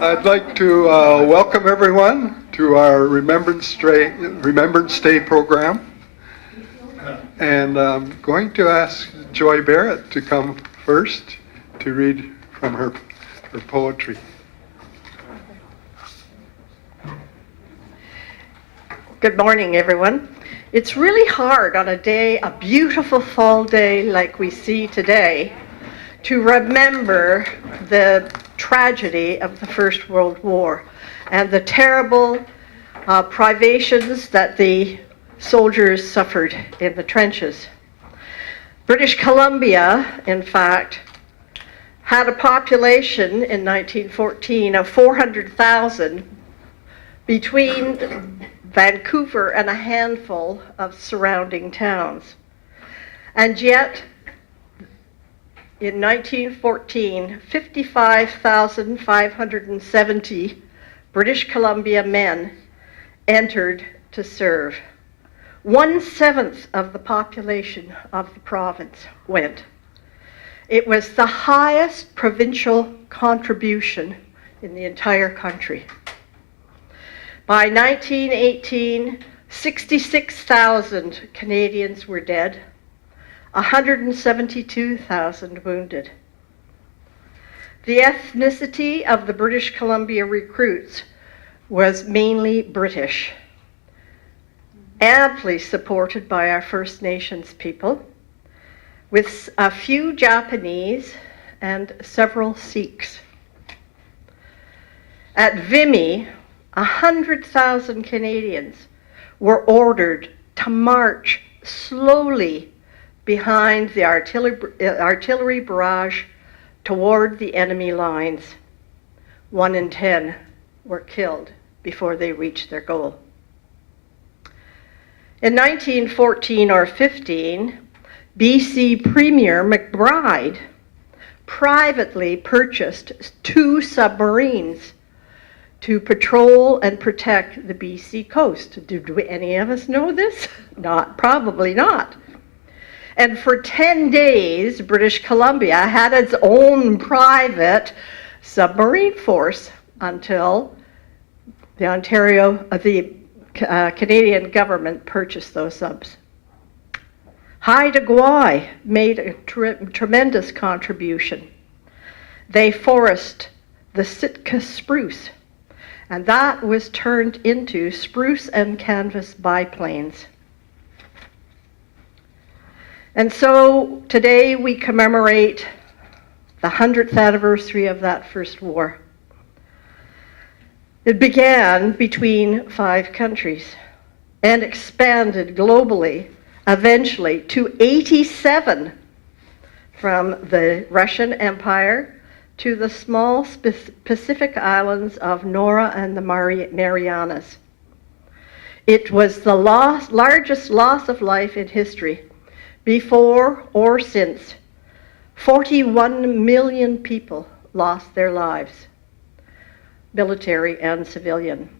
I'd like to welcome everyone to our Remembrance Day program. And I'm going to ask Joy Barrett to come first to read from her poetry. Good morning, everyone. It's really hard on a beautiful fall day like we see today, to remember the tragedy of the First World War and the terrible privations that the soldiers suffered in the trenches. British Columbia, in fact, had a population in 1914 of 400,000 between Vancouver and a handful of surrounding towns. And yet, in 1914, 55,570 British Columbia men entered to serve. 1/7 of the population of the province went. It was the highest provincial contribution in the entire country. By 1918, 66,000 Canadians were dead, 172,000 wounded. The ethnicity of the British Columbia recruits was mainly British, amply supported by our First Nations people, with a few Japanese and several Sikhs. At Vimy, 100,000 Canadians were ordered to march slowly behind the artillery barrage toward the enemy lines. 1 in 10 were killed before they reached their goal. In 1914 or 15, BC Premier McBride privately purchased 2 submarines to patrol and protect the BC coast. Did any of us know this? Probably not. And for 10 days, British Columbia had its own private submarine force until the Canadian government purchased those subs. Haida Gwaii made a tremendous contribution. They forested the Sitka spruce, and that was turned into spruce and canvas biplanes. And so today we commemorate the 100th anniversary of that first war. It began between 5 countries and expanded globally, eventually to 87, from the Russian Empire to the small Pacific islands of Nora and the Marianas. It was the largest loss of life in history. Before or since, 41 million people lost their lives, military and civilian.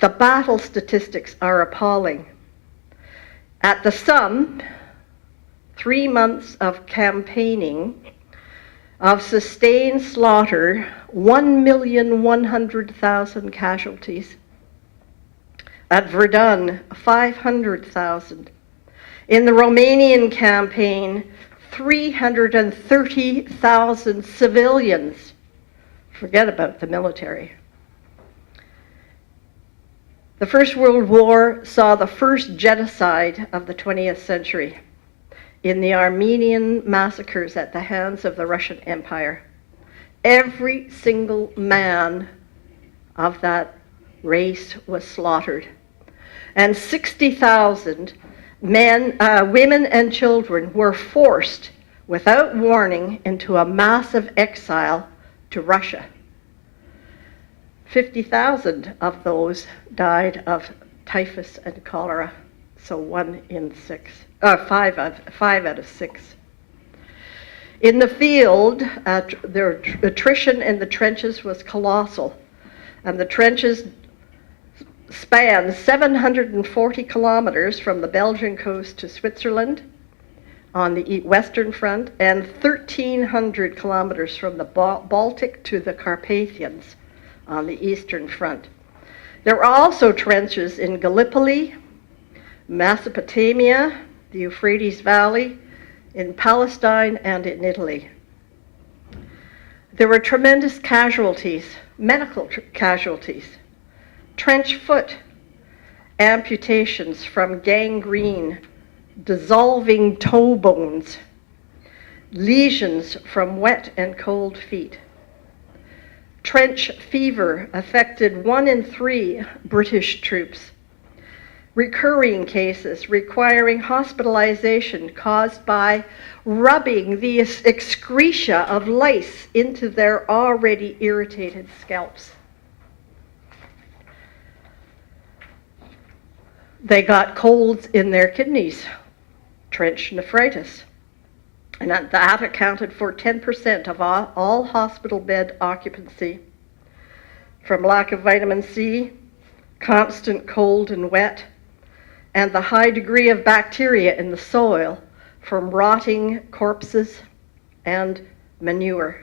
The battle statistics are appalling. At the sum, 3 months of campaigning, of sustained slaughter, 1,100,000 casualties. At Verdun, 500,000. In the Romanian campaign, 330,000 civilians. Forget about the military. The First World War saw the first genocide of the 20th century in the Armenian massacres at the hands of the Russian Empire. Every single man of that race was slaughtered, and 60,000 women and children were forced without warning into a massive exile to Russia. 50,000 of those died of typhus and cholera, so 5 out of 6. In the field, their attrition in the trenches was colossal, and the trenches spanned 740 kilometers from the Belgian coast to Switzerland, on the Western Front and 1,300 kilometers from the Baltic to the Carpathians on the Eastern Front. There were also trenches in Gallipoli, Mesopotamia, the Euphrates Valley, in Palestine, and in Italy. There were tremendous casualties, medical casualties, trench foot, amputations from gangrene, dissolving toe bones, lesions from wet and cold feet. Trench fever affected 1 in 3 British troops. Recurring cases requiring hospitalization caused by rubbing the excreta of lice into their already irritated scalps. They got colds in their kidneys, trench nephritis, and that accounted for 10% of all hospital bed occupancy. From lack of vitamin C, constant cold and wet, and the high degree of bacteria in the soil from rotting corpses and manure.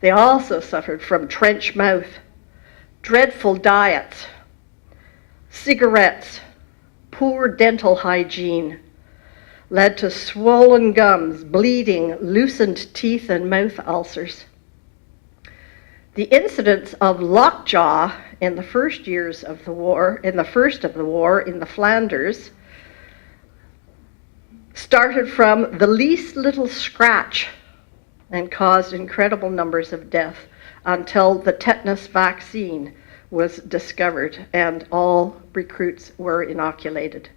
They also suffered from trench mouth, dreadful diets, cigarettes, poor dental hygiene, led to swollen gums, bleeding, loosened teeth, and mouth ulcers. The incidence of lockjaw in the first years of the war, in the Flanders, started from the least little scratch and caused incredible numbers of deaths until the tetanus vaccine was discovered and all recruits were inoculated.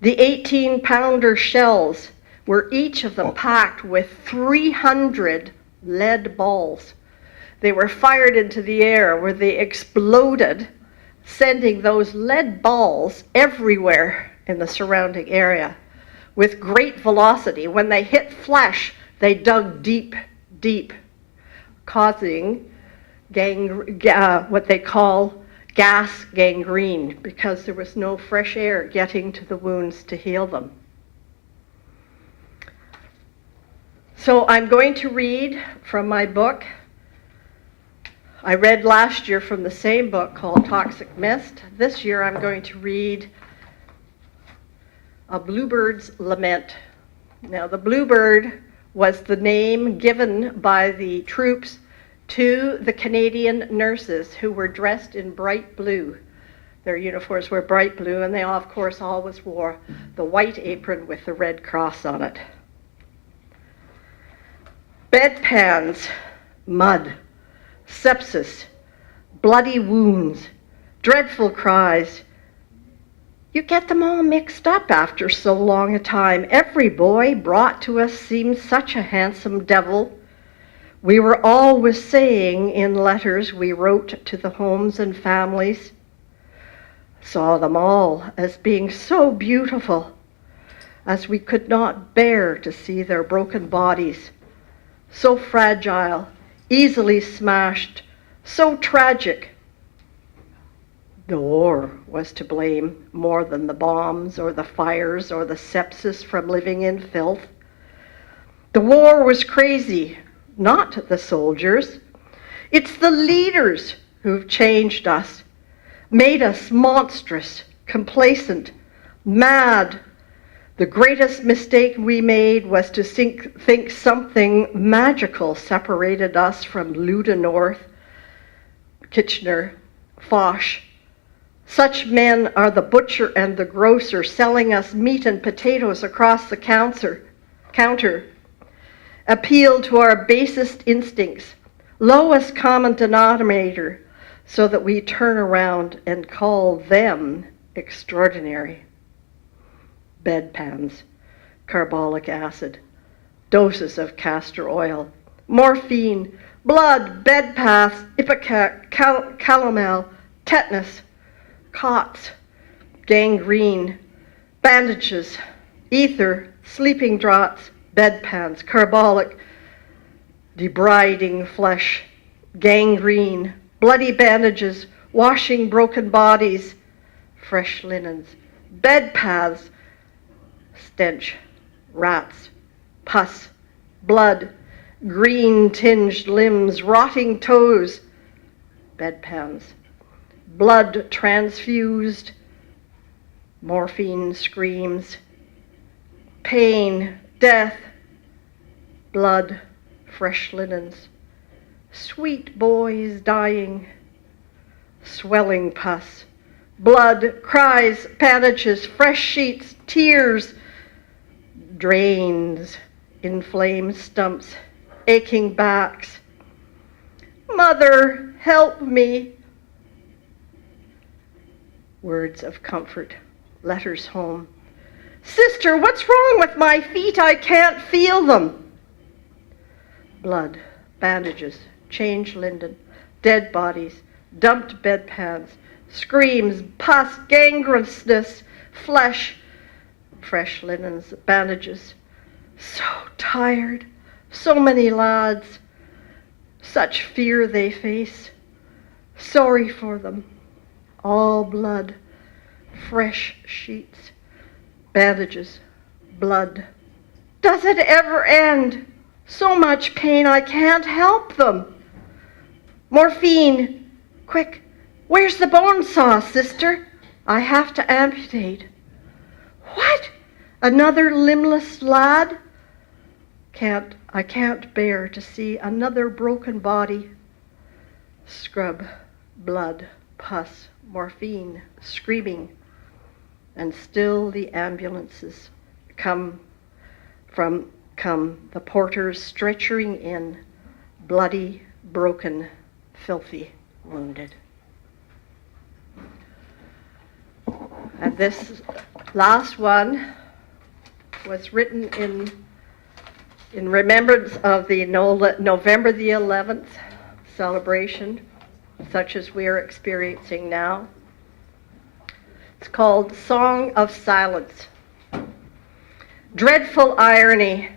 The 18-pounder shells were each of them packed with 300 lead balls. They were fired into the air where they exploded, sending those lead balls everywhere in the surrounding area with great velocity. When they hit flesh, they dug deep, deep, causing what they call gas gangrene, because there was no fresh air getting to the wounds to heal them. So I'm going to read from my book. I read last year from the same book called Toxic Mist. This year I'm going to read A Bluebird's Lament. Now, the bluebird was the name given by the troops to the Canadian nurses who were dressed in bright blue. Their uniforms were bright blue, and they, of course, always wore the white apron with the red cross on it. Bedpans, mud, sepsis, bloody wounds, dreadful cries. You get them all mixed up after so long a time. Every boy brought to us seemed such a handsome devil. We were always saying in letters we wrote to the homes and families, saw them all as being so beautiful, as we could not bear to see their broken bodies, so fragile, easily smashed, so tragic. The war was to blame more than the bombs or the fires or the sepsis from living in filth. The war was crazy, not the soldiers. It's the leaders who've changed us, made us monstrous, complacent, mad. The greatest mistake we made was to think something magical separated us from Ludendorff, Kitchener, Foch. Such men are the butcher and the grocer selling us meat and potatoes across the counter, appeal to our basest instincts, lowest common denominator, so that we turn around and call them extraordinary. Bedpans, carbolic acid, doses of castor oil, morphine, blood, bed baths, ipecac, calomel, tetanus, cots, gangrene, bandages, ether, sleeping draughts, bedpans, carbolic, debriding flesh, gangrene, bloody bandages, washing broken bodies, fresh linens, bed paths, stench, rats, pus, blood, green-tinged limbs, rotting toes, bedpans, blood transfused, morphine screams, pain, death, blood, fresh linens, sweet boys dying, swelling pus, blood, cries, bandages, fresh sheets, tears, drains, inflamed stumps, aching backs. Mother, help me. Words of comfort, letters home. Sister, what's wrong with my feet? I can't feel them. Blood, bandages, changed linen, dead bodies, dumped bedpans, screams, pus, gangrenousness, flesh, fresh linens, bandages. So tired, so many lads, such fear they face. Sorry for them. All blood, fresh sheets, bandages, blood. Does it ever end? So much pain, I can't help them. Morphine, quick, where's the bone saw, sister? I have to amputate. What? Another limbless lad? I can't bear to see another broken body. Scrub, blood, pus, morphine, screaming, and still the ambulances come, the porters stretchering in, bloody, broken, filthy, wounded. And this last one was written in remembrance of the November the 11th celebration, such as we are experiencing now. It's called Song of Silence. Dreadful irony.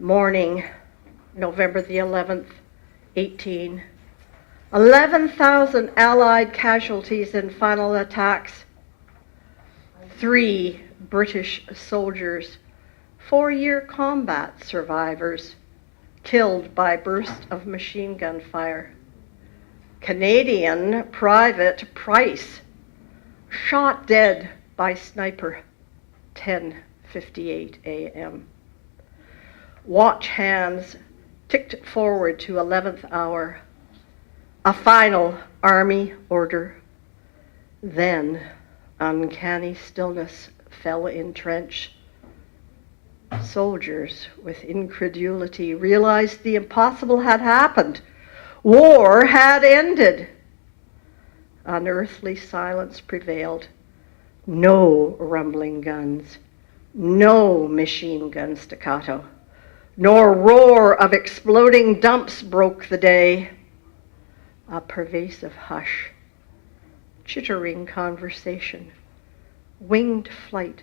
Morning, November the 11th, 18. 11,000 Allied casualties in final attacks. 3 British soldiers, 4-year combat survivors, killed by burst of machine gun fire. Canadian Private Price, shot dead by sniper, 10:58 a.m. Watch hands ticked forward to 11th hour. A final army order. Then uncanny stillness fell in trench. Soldiers, with incredulity, realized the impossible had happened. War had ended. Unearthly silence prevailed. No rumbling guns, no machine gun staccato, nor roar of exploding dumps broke the day. A pervasive hush, chittering conversation, winged flight,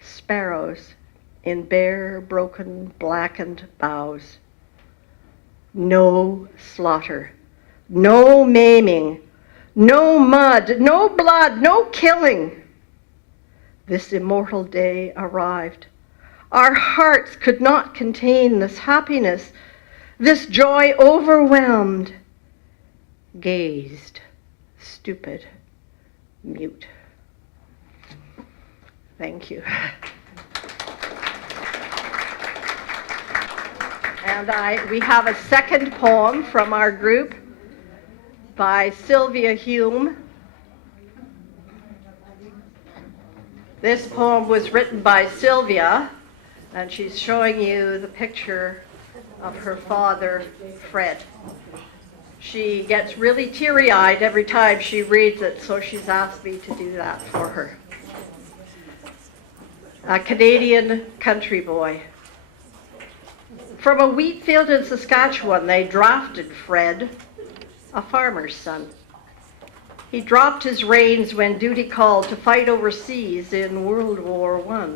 sparrows in bare, broken, blackened boughs. No slaughter, no maiming, no mud, no blood, no killing. This immortal day arrived. Our hearts could not contain this happiness. This joy overwhelmed. Gazed, stupid, mute. Thank you. And we have a second poem from our group by Sylvia Hume. This poem was written by Sylvia, and she's showing you the picture of her father, Fred. She gets really teary-eyed every time she reads it, so she's asked me to do that for her. A Canadian country boy. From a wheat field in Saskatchewan, they drafted Fred, a farmer's son. He dropped his reins when duty called to fight overseas in World War I.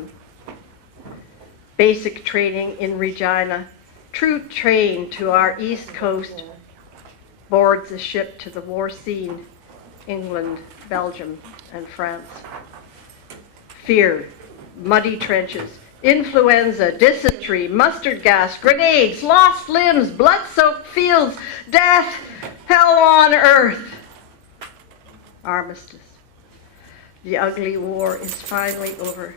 Basic training in Regina, troop trained to our East Coast, boards a ship to the war scene, England, Belgium, and France. Fear, muddy trenches, influenza, dysentery, mustard gas, grenades, lost limbs, blood-soaked fields, death, hell on earth. Armistice. The ugly war is finally over.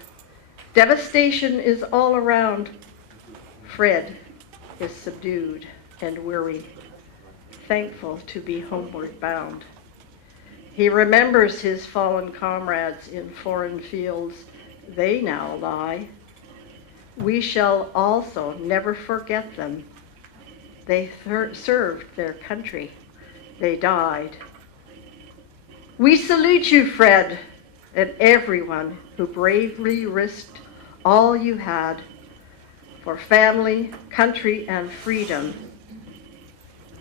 Devastation is all around. Fred is subdued and weary, thankful to be homeward bound. He remembers his fallen comrades in foreign fields. They now lie. We shall also never forget them. They served their country. They died. We salute you, Fred, and everyone who bravely risked all you had for family, country, and freedom,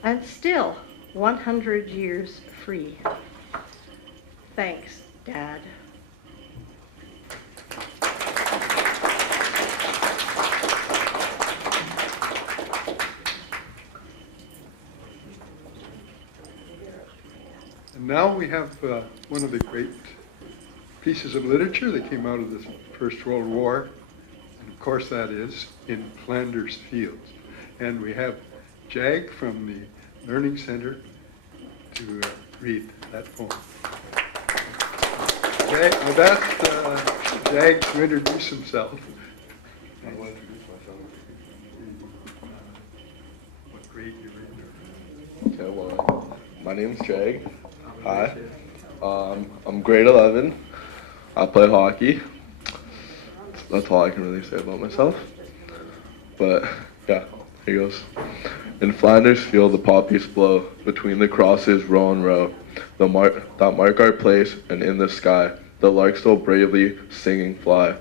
and still 100 years free. Thanks, Dad. And now we have one of the great pieces of literature that came out of the First World War, and of course that is In Flanders Fields. And we have Jag from the Learning Center to read that poem. Jag, I've asked Jag to introduce himself. I will introduce myself. What grade you're in? Okay, well, my name's Jag. Hi. I'm grade 11. I play hockey. That's all I can really say about myself. But yeah, here goes. In Flanders Field the poppies blow, between the crosses row on row, that mark our place, and in the sky the larks still bravely singing fly.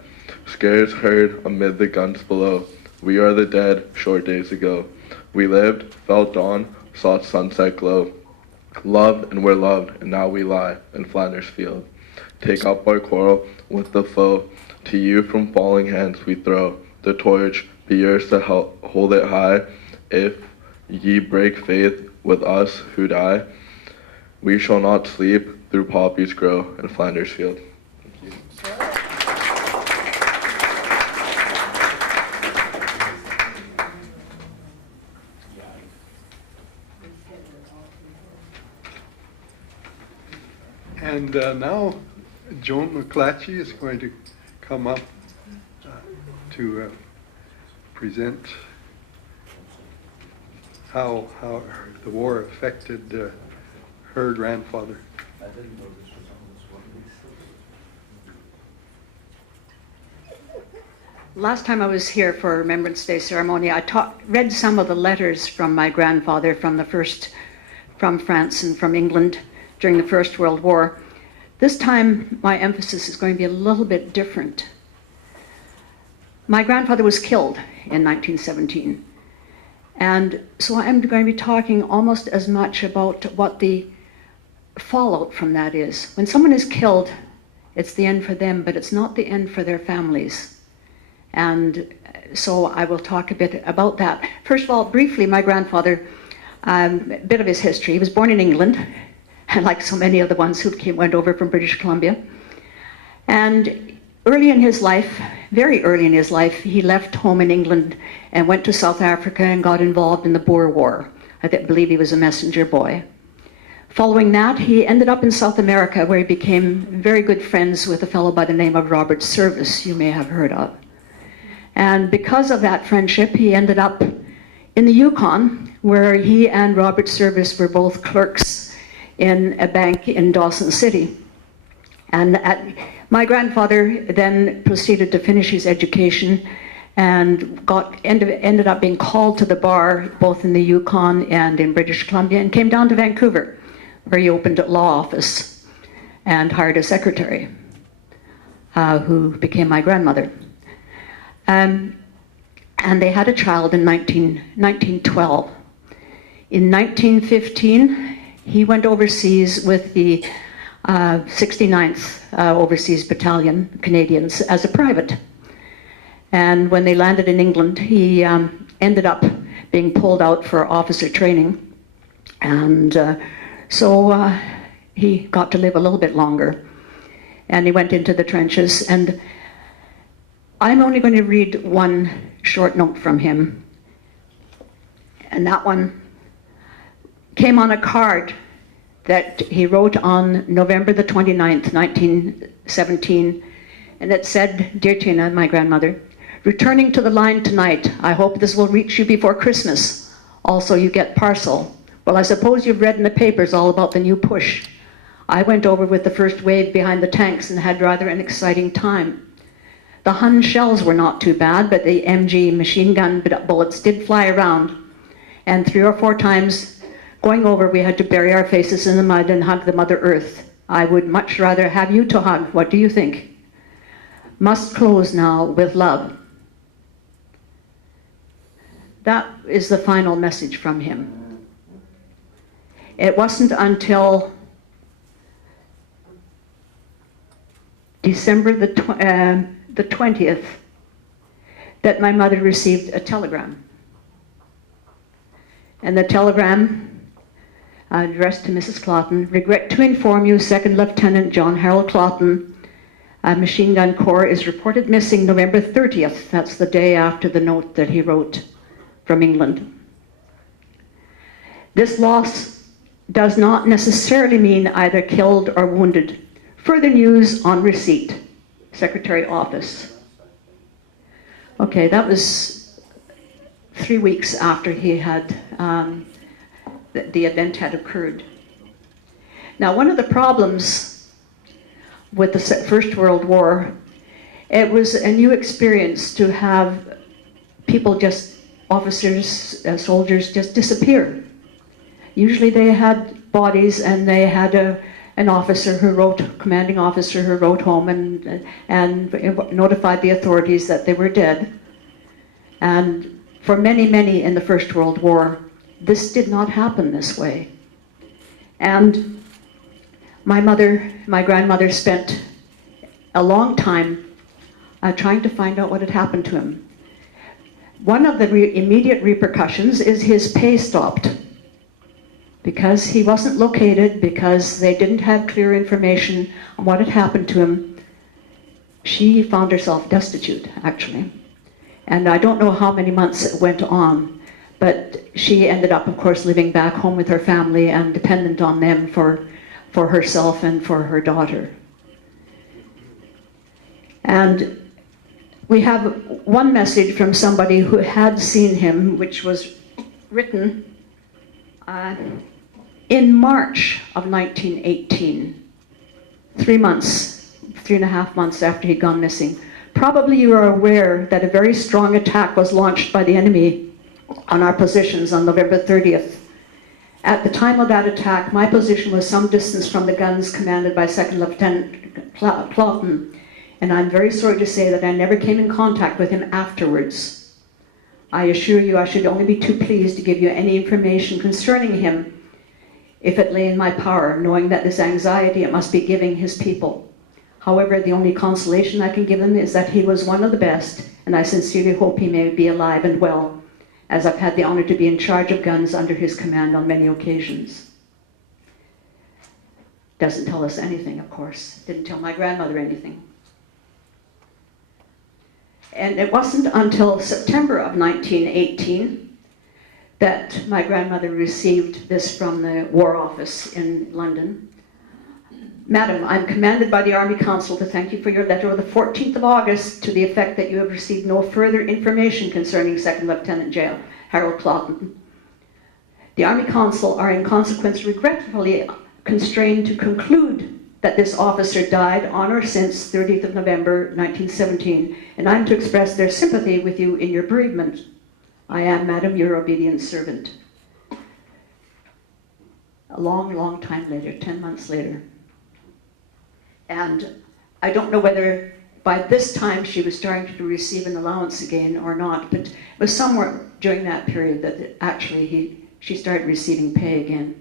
Scares heard amid the guns below. We are the dead, short days ago. We lived, felt dawn, saw sunset glow. Loved and were loved, and now we lie in Flanders Field. Take up our quarrel with the foe. To you from falling hands we throw the torch. Be yours to hold it high. If ye break faith with us who die, we shall not sleep through poppies grow in Flanders Field. Thank you. And now Joan McClatchy is going to come up to present how the war affected her grandfather. Last time I was here for Remembrance Day ceremony, I read some of the letters from my grandfather from France and from England during the First World War. This time, my emphasis is going to be a little bit different. My grandfather was killed in 1917. And so I'm going to be talking almost as much about what the fallout from that is. When someone is killed, it's the end for them, but it's not the end for their families. And so I will talk a bit about that. First of all, briefly, my grandfather, a bit of his history. He was born in England, like so many of the ones who went over from British Columbia. And early in his life, very early in his life, he left home in England and went to South Africa and got involved in the Boer War. I believe he was a messenger boy. Following that, he ended up in South America, where he became very good friends with a fellow by the name of Robert Service, you may have heard of. And because of that friendship, he ended up in the Yukon, where he and Robert Service were both clerks in a bank in Dawson City. And my grandfather then proceeded to finish his education and ended up being called to the bar both in the Yukon and in British Columbia, and came down to Vancouver, where he opened a law office and hired a secretary who became my grandmother. And they had a child in 1912. In 1915, he went overseas with the 69th Overseas Battalion Canadians as a private. And when they landed in England, he ended up being pulled out for officer training. And so he got to live a little bit longer. And he went into the trenches. And I'm only going to read one short note from him. And that one came on a card that he wrote on November the 29th, 1917. And it said, "Dear Tina," my grandmother, "returning to the line tonight. I hope this will reach you before Christmas. Also, you get parcel. Well, I suppose you've read in the papers all about the new push. I went over with the first wave behind the tanks and had rather an exciting time. The Hun shells were not too bad, but the MG machine gun bullets did fly around. And 3 or 4 times going over, we had to bury our faces in the mud and hug the Mother Earth. I would much rather have you to hug. What do you think? Must close now with love." That is the final message from him. It wasn't until December the 20th that my mother received a telegram. And the telegram addressed to Mrs. Claughton: "Regret to inform you, Second Lieutenant John Harold Claughton, Machine Gun Corps, is reported missing November 30th. That's the day after the note that he wrote from England. This loss does not necessarily mean either killed or wounded. Further news on receipt. Secretary Office." Okay, that was 3 weeks after he had, the event had occurred. Now, one of the problems with the First World War, it was a new experience to have people just, officers, soldiers, just disappear. Usually they had bodies and they had an officer who wrote, commanding officer who wrote home and notified the authorities that they were dead. And for many, many in the First World War, this did not happen this way. And my grandmother spent a long time trying to find out what had happened to him. One of the immediate repercussions is his pay stopped. Because he wasn't located, because they didn't have clear information on what had happened to him, she found herself destitute, actually. And I don't know how many months it went on, but she ended up, of course, living back home with her family and dependent on them for herself and for her daughter. And we have one message from somebody who had seen him, which was written in March of 1918, 3.5 months after he'd gone missing. Probably you are aware that a very strong attack was launched by the enemy on our positions on November 30th. At the time of that attack, my position was some distance from the guns commanded by Second Lieutenant Claughton, and I'm very sorry to say that I never came in contact with him afterwards. I assure you I should only be too pleased to give you any information concerning him if it lay in my power, knowing that this anxiety it must be giving his people. However, the only consolation I can give him is that he was one of the best, and I sincerely hope he may be alive and well, as I've had the honor to be in charge of guns under his command on many occasions. Doesn't tell us anything, of course. Didn't tell my grandmother anything. And it wasn't until September of 1918 that my grandmother received this from the War Office in London. "Madam, I'm commanded by the Army Council to thank you for your letter of the 14th of August to the effect that you have received no further information concerning Second Lieutenant Harold Claughton. The Army Council are in consequence regretfully constrained to conclude that this officer died on or since 30th of November 1917, and I'm to express their sympathy with you in your bereavement. I am, Madam, your obedient servant." A long, long time later, 10 months later. And I don't know whether by this time she was starting to receive an allowance again or not, but it was somewhere during that period that actually she started receiving pay again.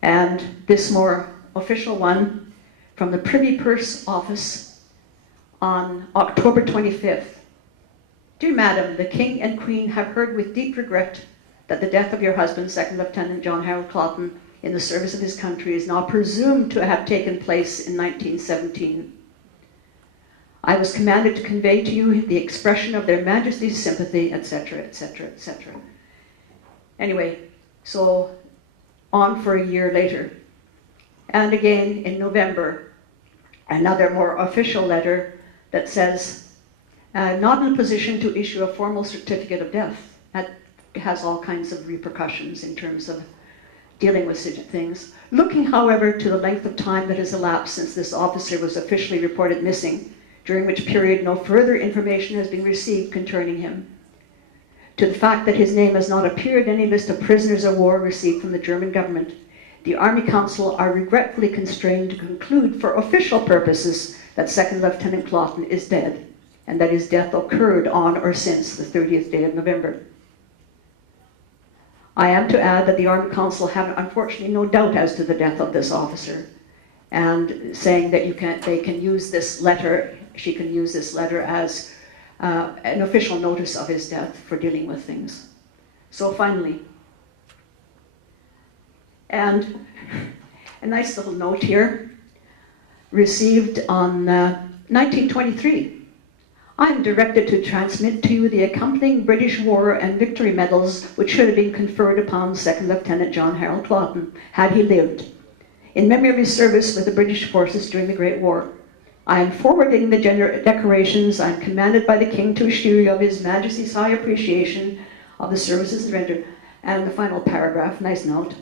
And this more official one from the Privy Purse Office on October 25th. "Dear Madam, the King and Queen have heard with deep regret that the death of your husband, Second Lieutenant John Harold Claughton, in the service of his country is now presumed to have taken place in 1917. I was commanded to convey to you the expression of their Majesty's sympathy, etc., etc., etc. Anyway, so on for a year later. And again in November, another more official letter that says, not in a position to issue a formal certificate of death. That has all kinds of repercussions in terms of dealing with such things. Looking, however, to the length of time that has elapsed since this officer was officially reported missing, during which period no further information has been received concerning him, to the fact that his name has not appeared in any list of prisoners of war received from the German government, the Army Council are regretfully constrained to conclude for official purposes that Second Lieutenant Claughton is dead, and that his death occurred on or since the 30th day of November. I am to add that the Army Council have unfortunately no doubt as to the death of this officer, and saying that they can use this letter, she can use this letter as an official notice of his death for dealing with things. So finally, and a nice little note here, received on 1923. I'm directed to transmit to you the accompanying British War and Victory medals which should have been conferred upon Second Lieutenant John Harold Claughton had he lived, in memory of his service with the British forces during the Great War. I am forwarding the decorations I am commanded by the King to assure you of His Majesty's high appreciation of the services rendered. And the final paragraph, nice note.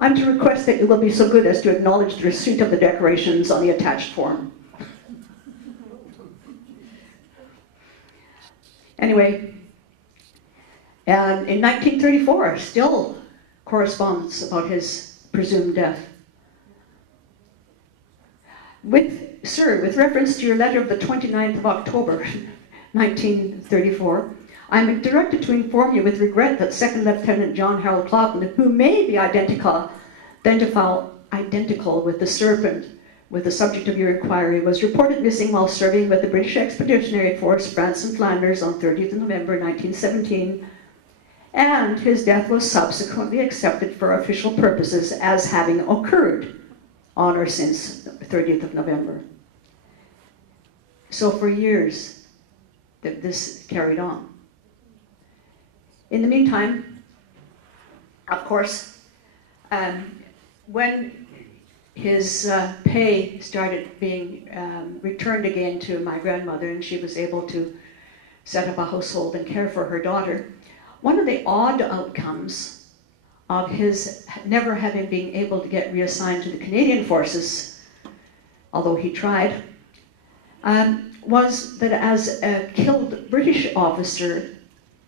I'm to request that you will be so good as to acknowledge the receipt of the decorations on the attached form. Anyway, and in 1934, still correspondence about his presumed death. Sir, with reference to your letter of the 29th of October, 1934, I'm directed to inform you with regret that Second Lieutenant John Harold Claughton, who may be identical with the servant with the subject of your inquiry, was reported missing while serving with the British Expeditionary Force, France and Flanders on 30th of November 1917, and his death was subsequently accepted for official purposes as having occurred on or since the 30th of November. So for years, this carried on. In the meantime, of course, when his pay started being returned again to my grandmother, and she was able to set up a household and care for her daughter, one of the odd outcomes of his never having been able to get reassigned to the Canadian forces, although he tried, was that as a killed British officer,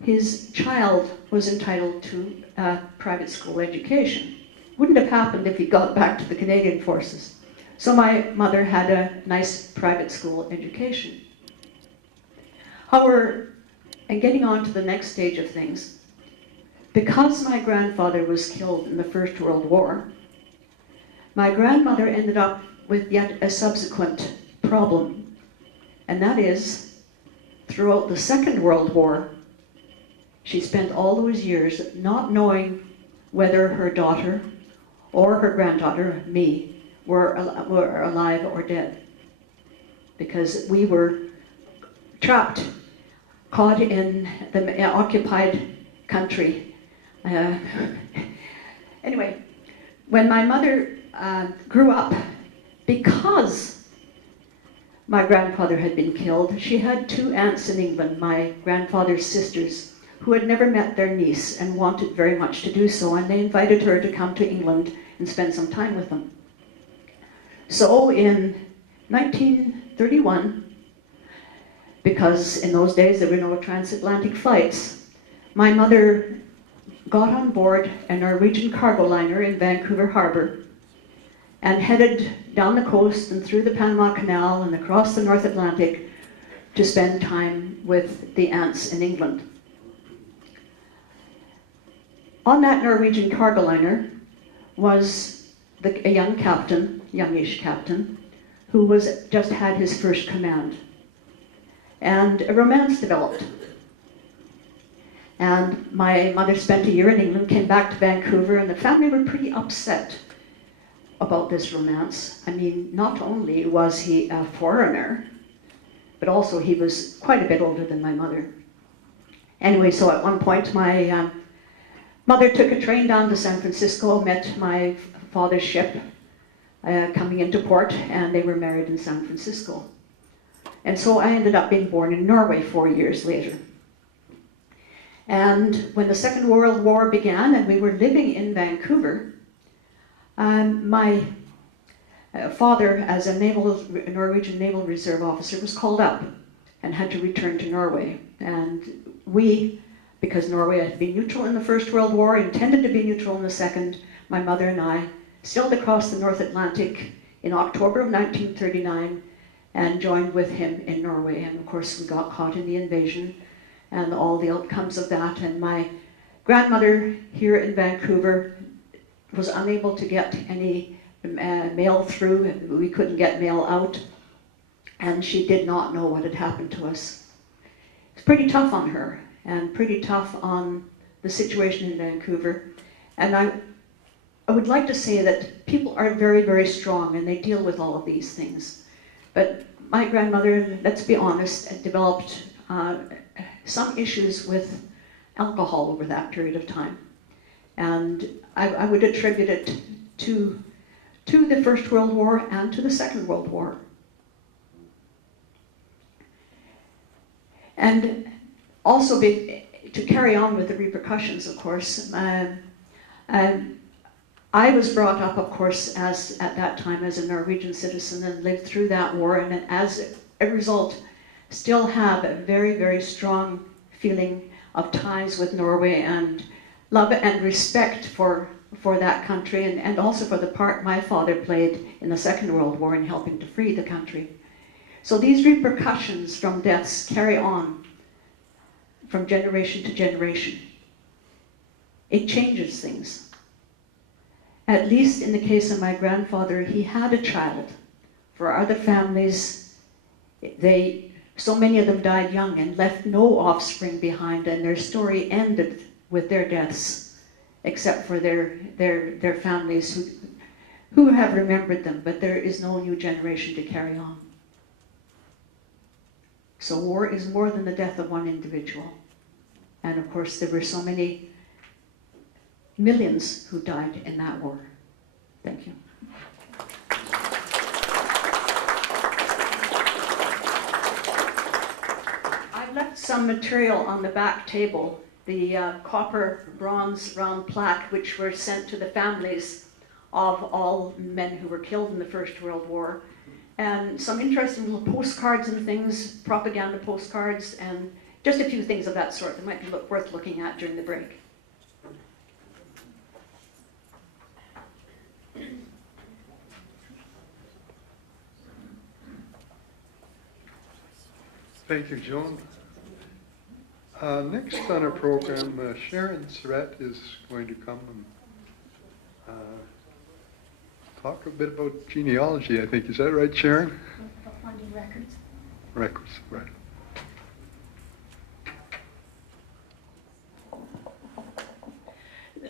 his child was entitled to a private school education. Wouldn't have happened if he got back to the Canadian forces. So my mother had a nice private school education. However, and getting on to the next stage of things, because my grandfather was killed in the First World War, my grandmother ended up with yet a subsequent problem, and that is, throughout the Second World War, she spent all those years not knowing whether her daughter or her granddaughter, me, were alive or dead. Because we were trapped, caught in the occupied country. Anyway, when my mother grew up, because my grandfather had been killed, she had two aunts in England, my grandfather's sisters, who had never met their niece and wanted very much to do so, and they invited her to come to England and spend some time with them. So in 1931, because in those days there were no transatlantic flights, my mother got on board a Norwegian cargo liner in Vancouver Harbor and headed down the coast and through the Panama Canal and across the North Atlantic to spend time with the aunts in England. On that Norwegian cargo liner was a young captain, youngish captain, who just had his first command. And a romance developed. And my mother spent a year in England, came back to Vancouver, and the family were pretty upset about this romance. I mean, not only was he a foreigner, but also he was quite a bit older than my mother. Anyway, so at one point my mother took a train down to San Francisco, met my father's ship coming into port, and they were married in San Francisco. And so I ended up being born in Norway 4 years later. And when the Second World War began and we were living in Vancouver, my father, as a Norwegian Naval Reserve officer, was called up and had to return to Norway. And we, because Norway had been neutral in the First World War, intended to be neutral in the Second, my mother and I sailed across the North Atlantic in October of 1939 and joined with him in Norway. And of course we got caught in the invasion and all the outcomes of that. And my grandmother here in Vancouver was unable to get any mail through. We couldn't get mail out. And she did not know what had happened to us. It's pretty tough on her and pretty tough on the situation in Vancouver. And I would like to say that people are very, very strong and they deal with all of these things. But my grandmother, let's be honest, developed some issues with alcohol over that period of time. And I would attribute it to the First World War and to the Second World War. And also to carry on with the repercussions, of course, I was brought up, of course, at that time as a Norwegian citizen and lived through that war, and as a result, still have a very, very strong feeling of ties with Norway and love and respect for that country, and also for the part my father played in the Second World War in helping to free the country. So these repercussions from deaths carry on from generation to generation. It changes things. At least in the case of my grandfather, he had a child. For other families, so many of them died young and left no offspring behind, and their story ended with their deaths, except for their families who have remembered them, but there is no new generation to carry on. So war is more than the death of one individual. And of course, there were so many millions who died in that war. Thank you. I've left some material on the back table, the copper bronze round plaque, which were sent to the families of all men who were killed in the First World War. And some interesting little postcards and things, propaganda postcards, and just a few things of that sort that might be worth looking at during the break. Thank you, Joan. Next on our program, Sharon Surratt is going to come and talk a bit about genealogy, I think. Is that right, Sharon? Finding records. Records, right.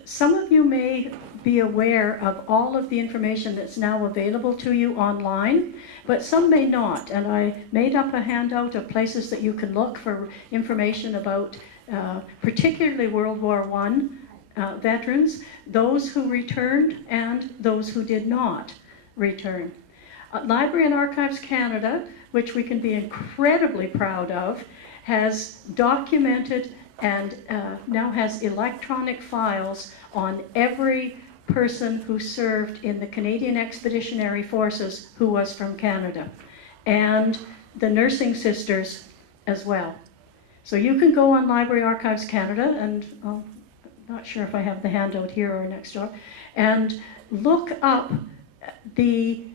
Some of you may be aware of all of the information that's now available to you online, but some may not. And I made up a handout of places that you can look for information about particularly World War I veterans, those who returned and those who did not return. Library and Archives Canada, which we can be incredibly proud of, has documented and now has electronic files on every person who served in the Canadian Expeditionary Forces who was from Canada, and the nursing sisters as well. So you can go on Library Archives Canada, and I'm not sure if I have the handout here or next door, and look up the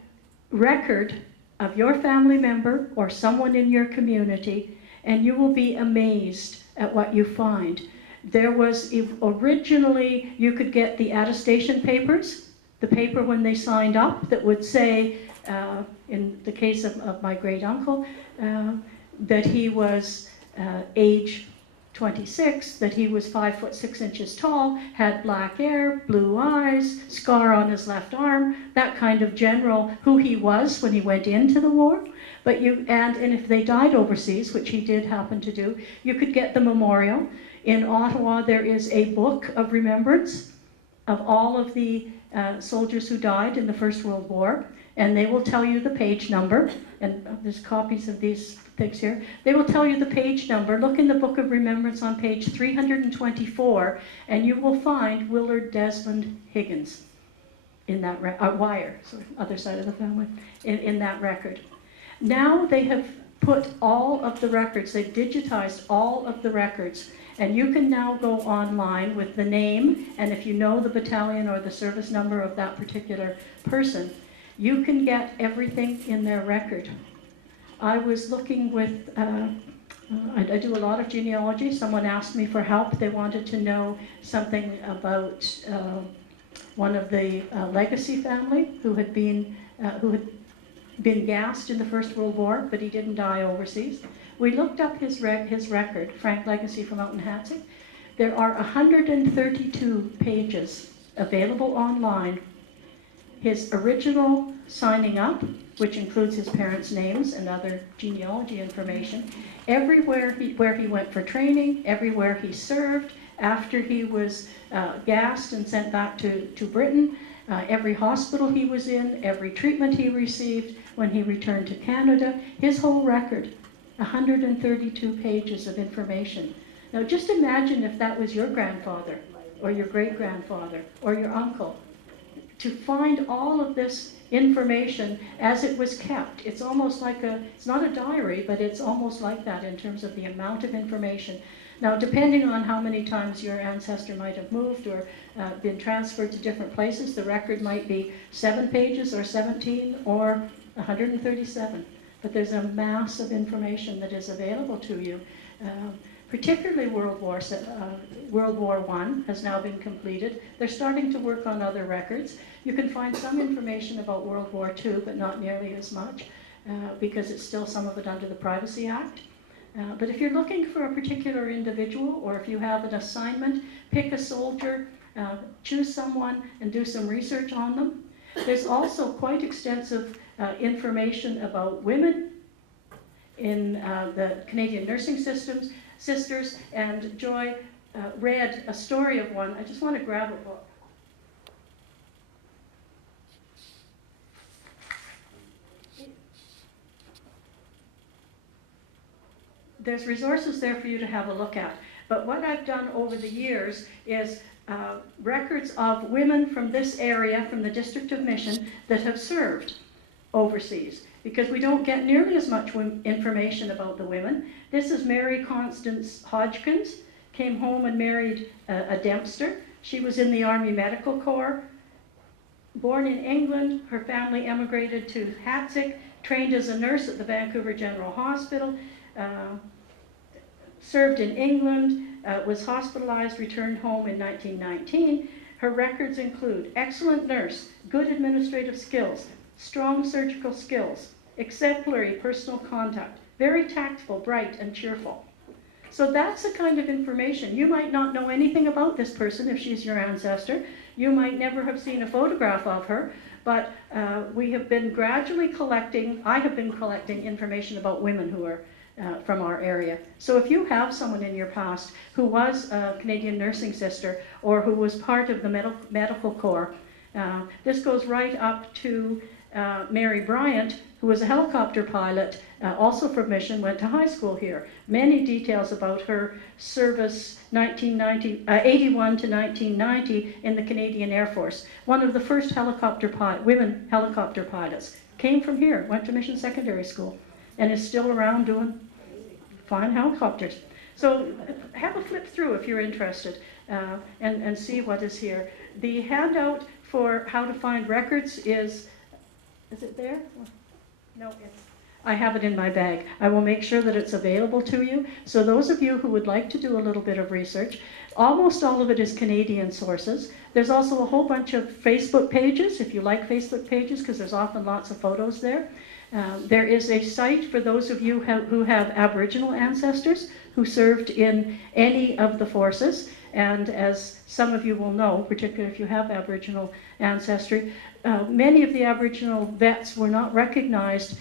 record of your family member or someone in your community, and you will be amazed at what you find. There was originally, you could get the attestation papers, the paper when they signed up that would say, in the case of my great uncle, that he was age 26 that he was 5 foot 6 inches tall, had black hair, blue eyes, scar on his left arm, that kind of general who he was when he went into the war. But and if they died overseas, which he did happen to do, you could get the memorial. In Ottawa, there is a book of remembrance of all of the soldiers who died in the First World War, and they will tell you the page number, and there's copies of these things here. They will tell you the page number. Look in the Book of Remembrance on page 324, and you will find Willard Desmond Higgins in that Wire, so other side of the family, in that record. Now they have put all of the records, they've digitized all of the records, and you can now go online with the name, and if you know the battalion or the service number of that particular person, you can get everything in their record. I was looking with, I do a lot of genealogy. Someone asked me for help. They wanted to know something about one of the Legacy family who had been gassed in the First World War, but he didn't die overseas. We looked up his record, Frank Legacy from out in Hatzig. There are 132 pages available online. His original signing up, which includes his parents' names and other genealogy information, everywhere where he went for training, everywhere he served, after he was gassed and sent back to Britain, every hospital he was in, every treatment he received when he returned to Canada, his whole record, 132 pages of information. Now just imagine if that was your grandfather, or your great-grandfather, or your uncle. To find all of this information as it was kept. It's almost like it's not a diary, but it's almost like that in terms of the amount of information. Now, depending on how many times your ancestor might have moved or been transferred to different places, the record might be 7 pages or 17 or 137. But there's a mass of information that is available to you. Particularly World War I has now been completed. They're starting to work on other records. You can find some information about World War II, but not nearly as much, because it's still some of it under the Privacy Act. But if you're looking for a particular individual, or if you have an assignment, pick a soldier, choose someone, and do some research on them. There's also quite extensive information about women in the Canadian nursing sisters, and Joy read a story of one. I just want to grab a book. There's resources there for you to have a look at. But what I've done over the years is records of women from this area, from the District of Mission, that have served overseas, because we don't get nearly as much information about the women. This is Mary Constance Hodgkins, came home and married a Dempster. She was in the Army Medical Corps. Born in England, her family emigrated to Hatzig, trained as a nurse at the Vancouver General Hospital, served in England, was hospitalized, returned home in 1919. Her records include excellent nurse, good administrative skills, strong surgical skills, exemplary personal conduct, very tactful, bright, and cheerful. So that's the kind of information. You might not know anything about this person if she's your ancestor. You might never have seen a photograph of her, but we have been gradually collecting, I have been collecting information about women who are from our area. So if you have someone in your past who was a Canadian nursing sister or who was part of the medical corps, this goes right up to Mary Bryant, who was a helicopter pilot, also from Mission, went to high school here. Many details about her service 81 to 1990 in the Canadian Air Force. One of the first women helicopter pilots came from here, went to Mission Secondary School, and is still around doing fine helicopters. So have a flip through if you're interested and see what is here. The handout for how to find records is it there? No, I have it in my bag. I will make sure that it's available to you. So those of you who would like to do a little bit of research, almost all of it is Canadian sources. There's also a whole bunch of Facebook pages, if you like Facebook pages, because there's often lots of photos there. There is a site for those of you who have Aboriginal ancestors who served in any of the forces. And as some of you will know, particularly if you have Aboriginal ancestry, many of the Aboriginal vets were not recognized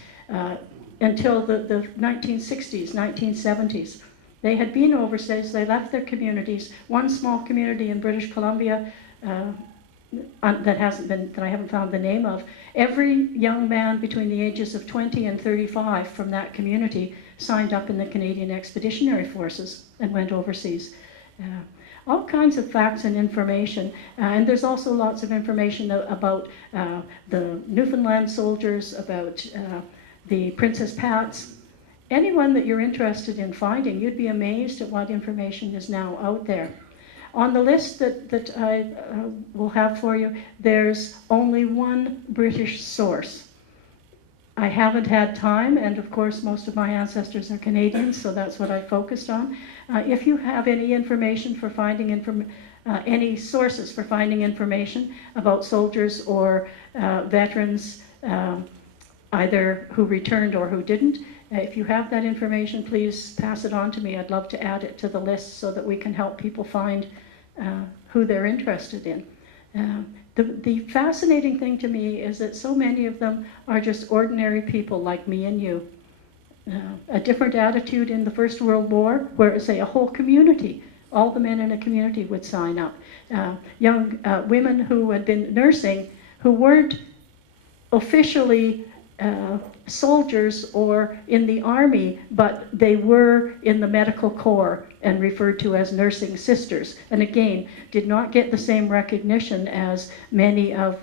until the 1960s, 1970s. They had been overseas, they left their communities. One small community in British Columbia that I haven't found the name of, every young man between the ages of 20 and 35 from that community signed up in the Canadian Expeditionary Forces and went overseas. All kinds of facts and information, and there's also lots of information about the Newfoundland soldiers, about the Princess Pats. Anyone that you're interested in finding, you'd be amazed at what information is now out there. On the list that I will have for you, there's only one British source. I haven't had time, and of course most of my ancestors are Canadians, so that's what I focused on. If you have any information for finding any sources for finding information about soldiers or veterans, either who returned or who didn't, if you have that information, please pass it on to me. I'd love to add it to the list so that we can help people find who they're interested in. The fascinating thing to me is that so many of them are just ordinary people like me and you. A different attitude in the First World War, where, say, a whole community, all the men in a community would sign up. Young women who had been nursing, who weren't officially soldiers or in the army, but they were in the medical corps and referred to as nursing sisters, and again did not get the same recognition as many of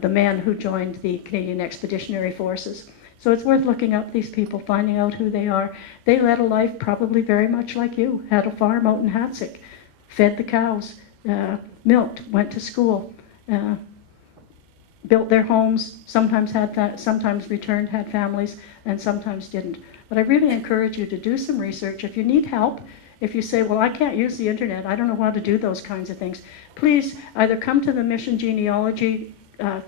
the men who joined the Canadian Expeditionary Forces. So it's worth looking up these people, finding out who they are. They led a life probably very much like you, had a farm out in Hatzick, fed the cows, milked, went to school, built their homes, sometimes returned, had families, and sometimes didn't. But I really encourage you to do some research. If you need help, if you say, well, I can't use the internet, I don't know how to do those kinds of things, please either come to the Mission Genealogy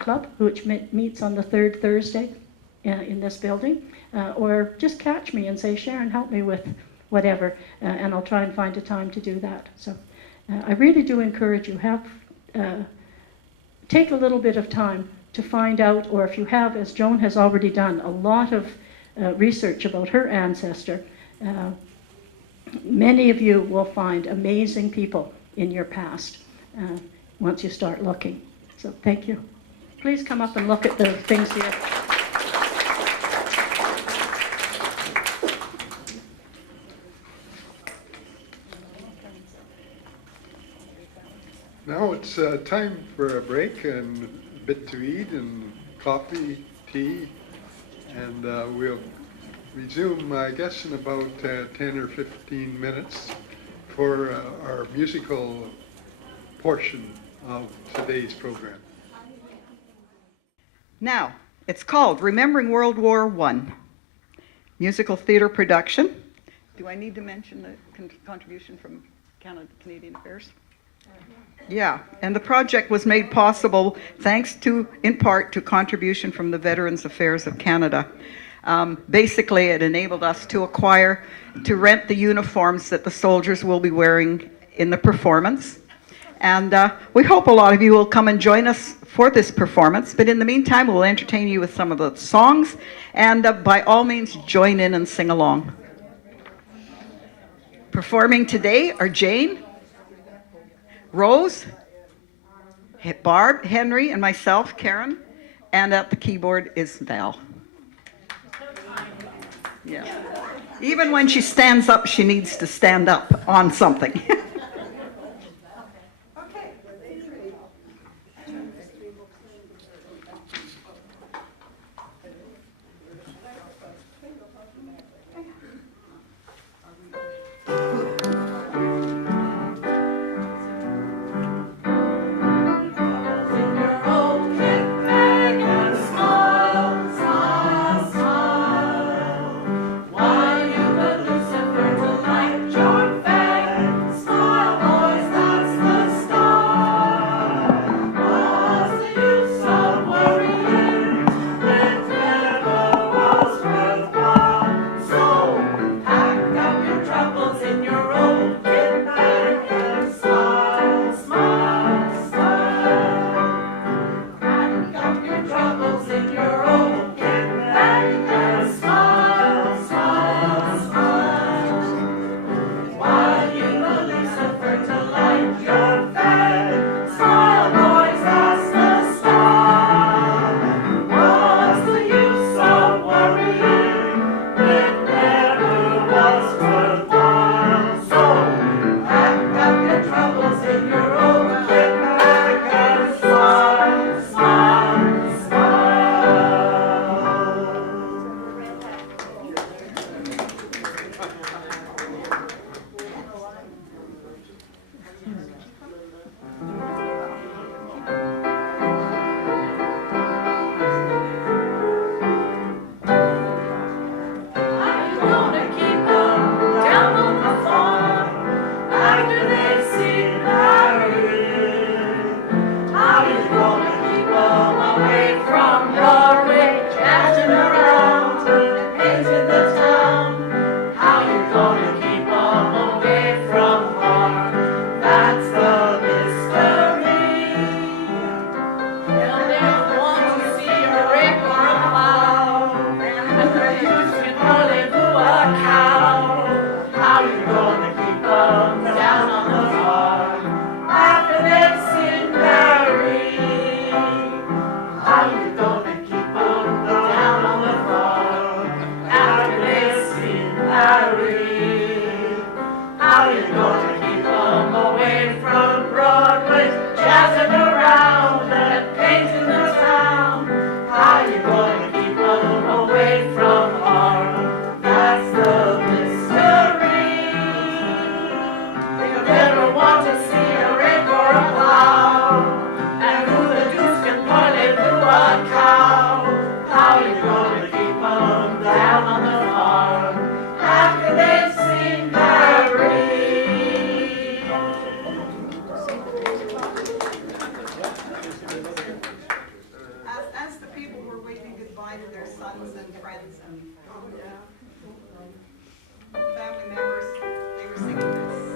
Club, which meets on the third Thursday in this building, or just catch me and say, Sharon, help me with whatever, and I'll try and find a time to do that. So I really do encourage you, take a little bit of time to find out, or if you have, as Joan has already done, a lot of research about her ancestor. Many of you will find amazing people in your past once you start looking. So thank you. Please come up and look at the things here. Now it's time for a break and a bit to eat and coffee, tea, and we'll resume, I guess, in about 10 or 15 minutes for our musical portion of today's program. Now, it's called Remembering World War I, musical theater production. Do I need to mention the contribution from Canadian Affairs? Yeah, and the project was made possible thanks to, in part, to contribution from the Veterans Affairs of Canada. Basically, it enabled us to rent the uniforms that the soldiers will be wearing in the performance. And we hope a lot of you will come and join us for this performance. But in the meantime, we'll entertain you with some of the songs. And by all means, join in and sing along. Performing today are Jane, Rose, Barb, Henry, and myself, Karen. And at the keyboard is Val. Yeah. Even when she stands up, she needs to stand up on something. While you but Lucifer to light your fag, smile. line of their sons and friends and family members. They were singing this.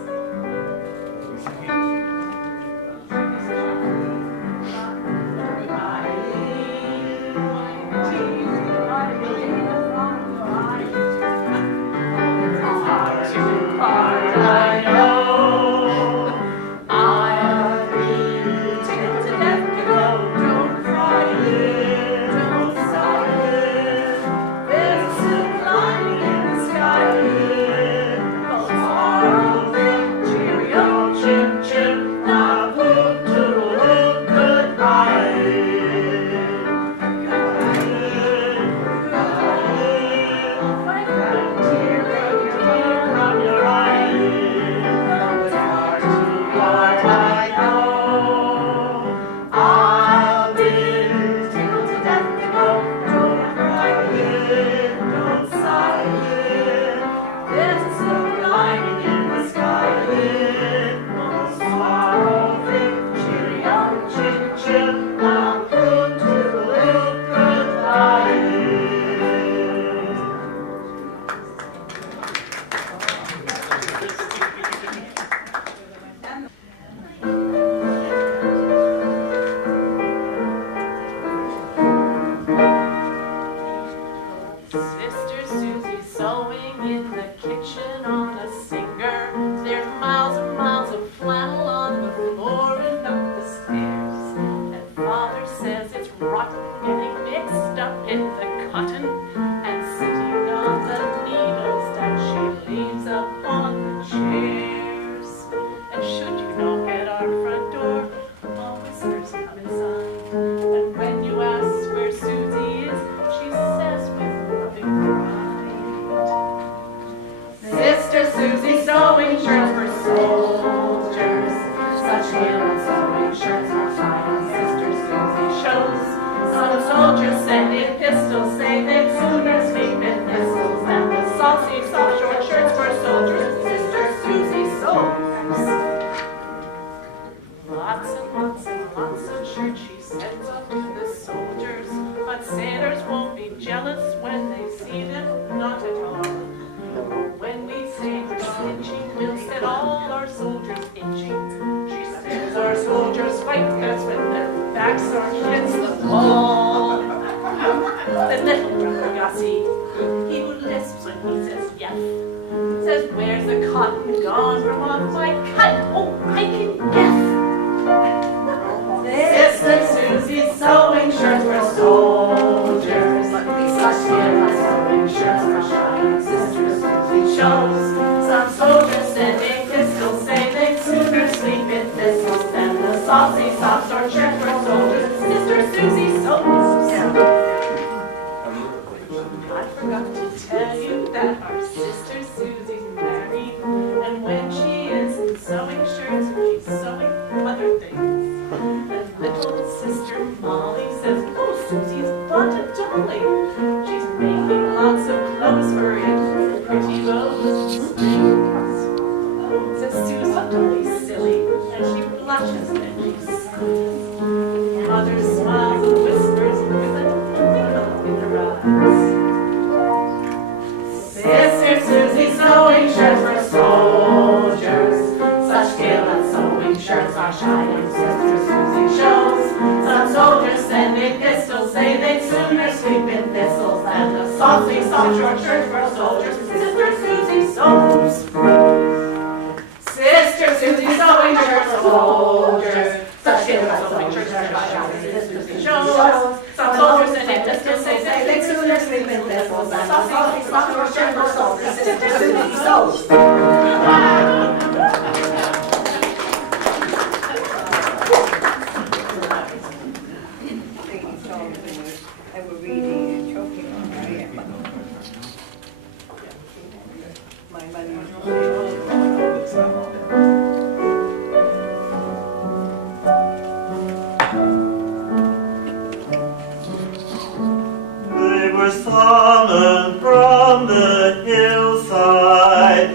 They were summoned from the hillside.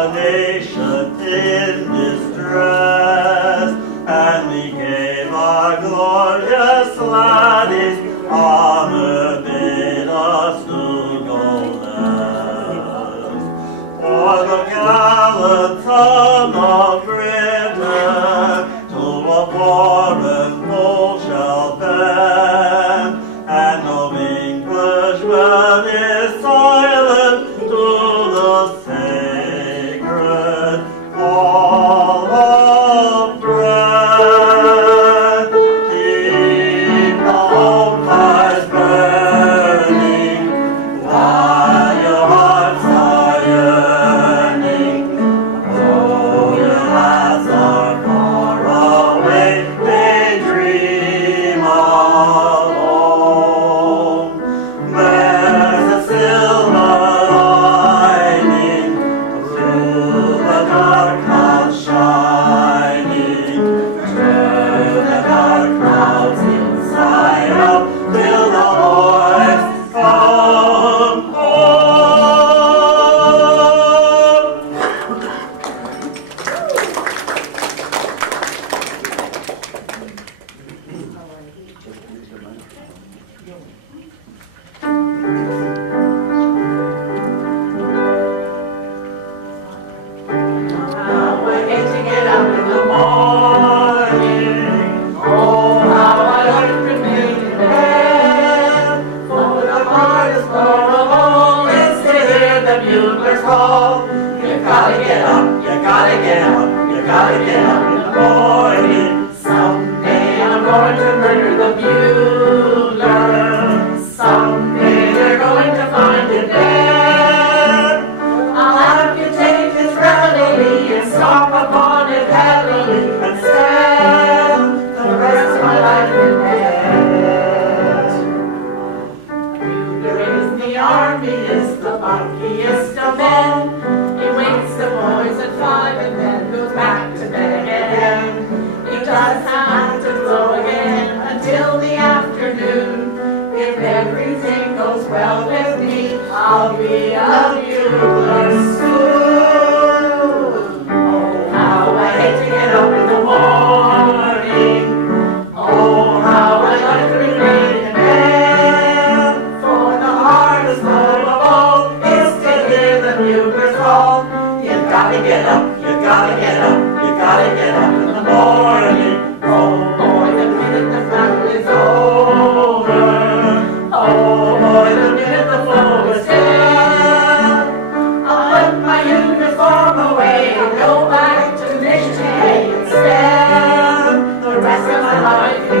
a nation in distress, and we gave our glorious laddies honor, bid us to go last. For the gallant son of Britain to a foreign foe shall bend, and no Englishman is silent to the sacred call of dread. Keep the home fires burning while your hearts are yearning. Though your lads are far away, they dream of home. There's a silver lining through the dark clouds shining. Turn the dark clouds inside out till the boys come home. How I hate to get up in the morning. Oh, how I like to remain in bed. For the hardest part of all is to hear the buglers call. You gotta get up, you gotta get up, you gotta get up in the morning. Someday I'm going to murder the bugler. Someday they're going to find him dead. I'll have you take his reveille and stomp upon it heavily and spend the rest of my life in bed. Bugler is the army, is the funkiest of men. He wakes the boys at 5 and then goes back to bed again. He does have to blow again until the afternoon. If everything goes well with me, I'll be a bugler soon. Oh, how I hate to get up in the morning. Oh, how I like to remain in bed. For the hardest part of all is to hear the buglers call. You gotta get up, you gotta get up, you gotta get up in the morning. Oh boy, the minute the battle is over. Oh boy, the minute the foe is dead. I'll put my uniform away and go back to missionary and spend the rest of my life in bed.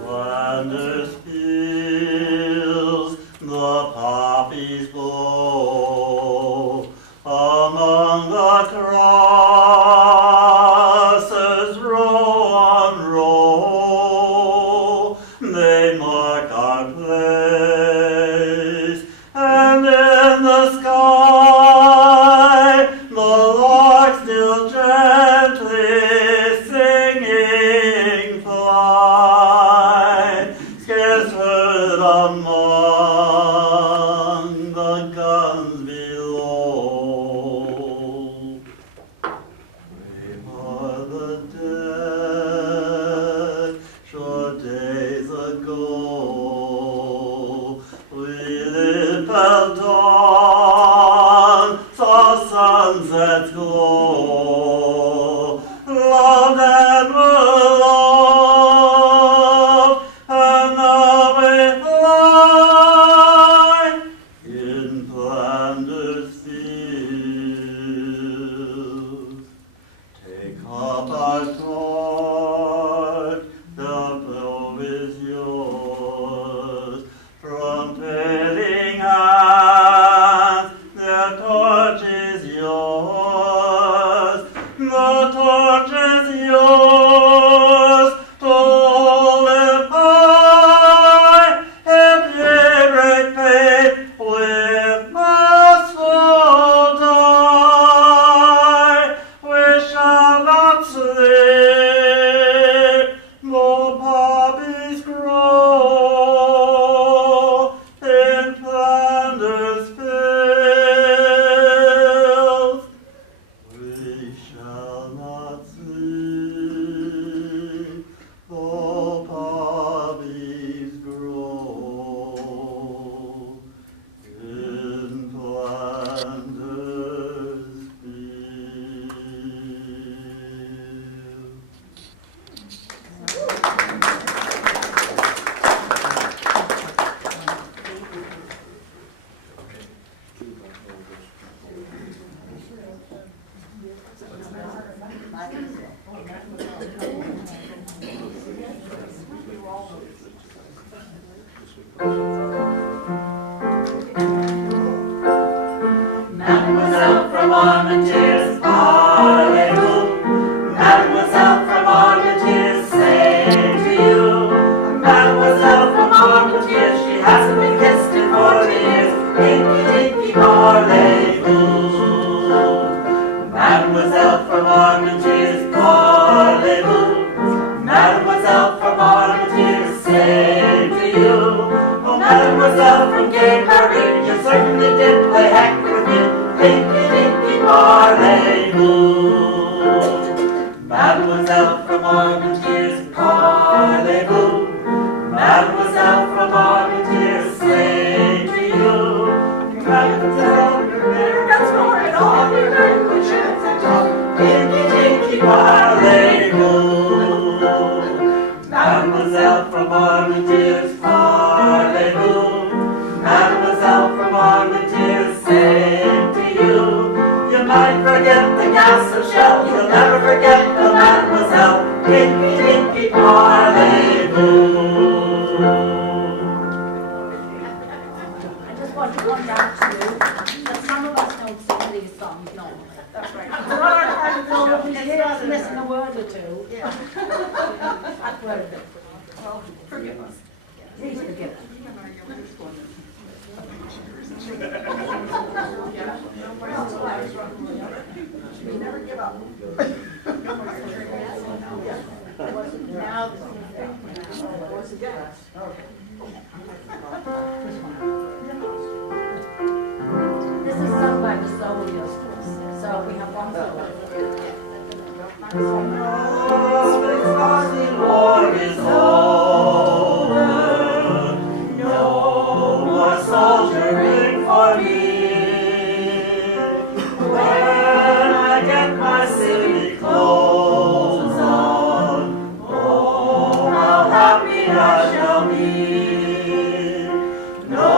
Flanders fields, the poppies blow, among the crosses row on row, they mark our place, and in the sky the lark still gently singing fly, scarce heard among the guns below. Brave are the dead, short days ago. We lived till dawn, saw sunsets glow, loved and were loved, and now with love gay parade, you certainly did play heck with me. Dinky, dinky, parlez-vous. Mademoiselle from Armentières, parlez-vous. Mademoiselle from Armentières, say to you. Mademoiselle, your mirror gets more in all your languages and talk. Dinky, dinky, parlez-vous. Mademoiselle from Armentières, parlez-vous. Mademoiselle from Armentières, say to you. You might forget the castle shell, you'll never forget the Mademoiselle. Dinky, dinky, parlez-vous. I just want to point out to you that some of us don't sing these songs normally. That's right. So we hear us missing a word or two. That word of it. Well, forgive us. Please forgive us. We never give up. Now, This is sung by the soldiers, so we have one solo. The exhausting war is over. No more soldiering for me. When I get my city clothes on, oh, how happy I shall be. No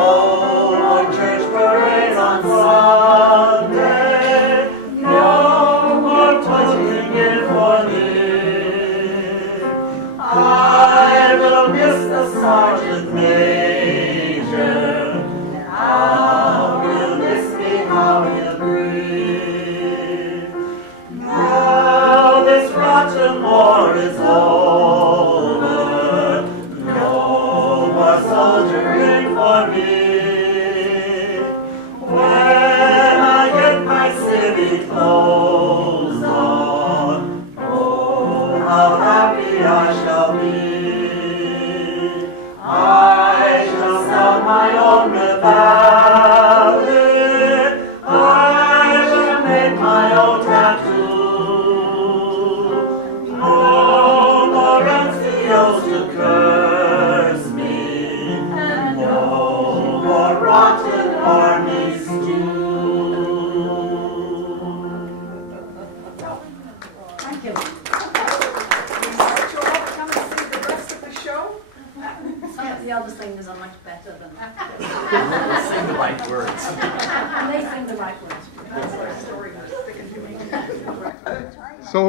more church parades on Sunday. No more punching in for this. I will miss the sergeant major. How he'll miss me, how he'll breathe. Now this rotten war is over. No more soldiering for me. When I get my city clothes on, oh, how happy I shall be. I shall sell my own regalia. I shall make my own tattoo. No more NCOs to curse me, and no more rotten army stew. Thank you. Some of the other singers are much better than Sing the right words. and they sing the right words. So,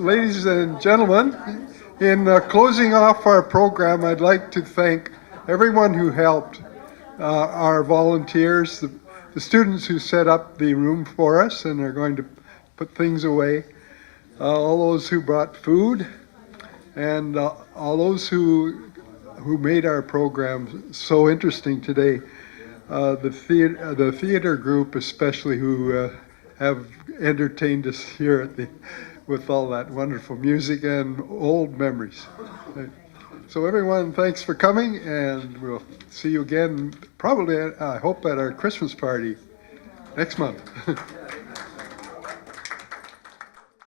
ladies and gentlemen, in closing off our program, I'd like to thank everyone who helped, our volunteers, the students who set up the room for us and are going to put things away, all those who brought food, and all those who made our program so interesting today. The theater group especially, who have entertained us here with all that wonderful music and old memories. So everyone, thanks for coming, and we'll see you again probably, I hope, at our Christmas party next month.